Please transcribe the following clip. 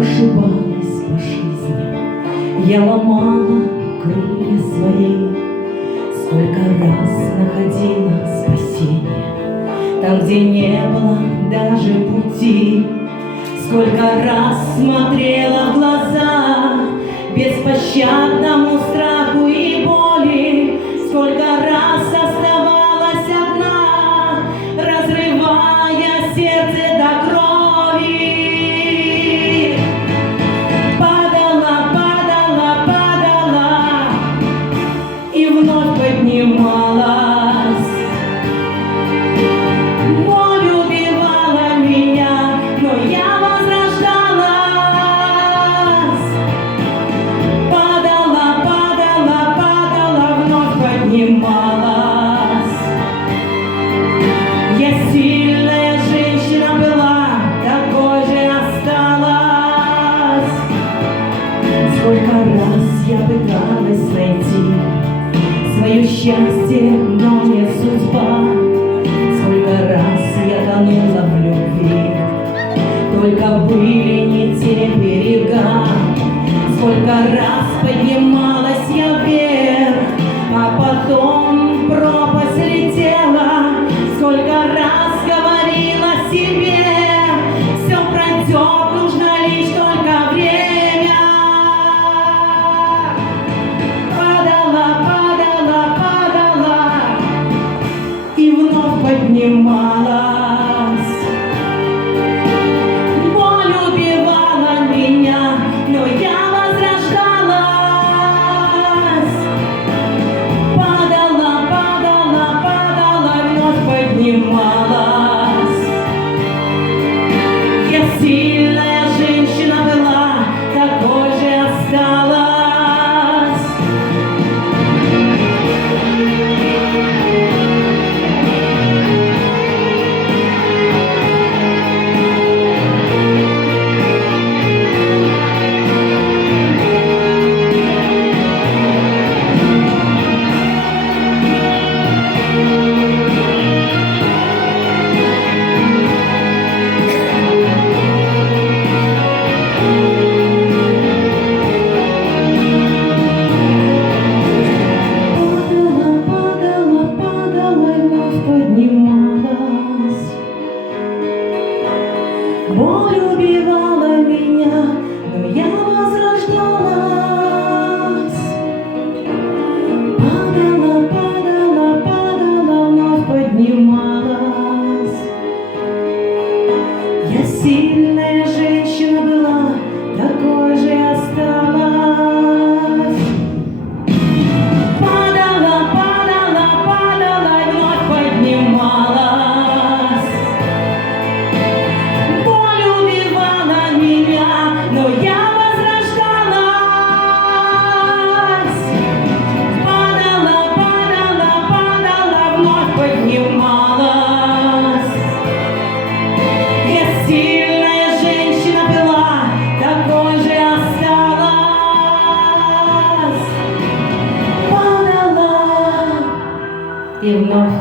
ошибалась по жизни, я ломала крылья свои, сколько раз находила спасение там, где не было даже пути, сколько раз смотрела в глаза беспощадному страху и боли, сколько раз оставалась одна, разрывая сердце до крови. Падала, падала, падала и вновь поднималась. Боль убивала меня, но я возрождалась. Падала, падала, падала, вновь поднималась. Я сильная женщина была, такой же осталась. Сколько раз я пыталась найти свое счастье, но не судьба. Сколько раз я тонула в любви, только были не те берега. Сколько раз поднималась я вверх, а потом в пропасть летела. Сколько раз говорила себе, все пройдет, нужно лишь только время. Падала, падала, падала и вновь поднималась. Боль убивала меня, но я возрождалась. Падала, падала, падала, вновь поднималась. Я сильная женщина была, такой же осталась. Боль убивала меня, но я возрождалась. Падала, падала, падала, вновь поднималась. Я сильная женщина была, такой же осталась. Падала, падала, падала, вновь поднималась. Но я возрождалась. Падала, падала, падала, вновь поднималась. Я сильная женщина была, такой же осталась. Падала и вновь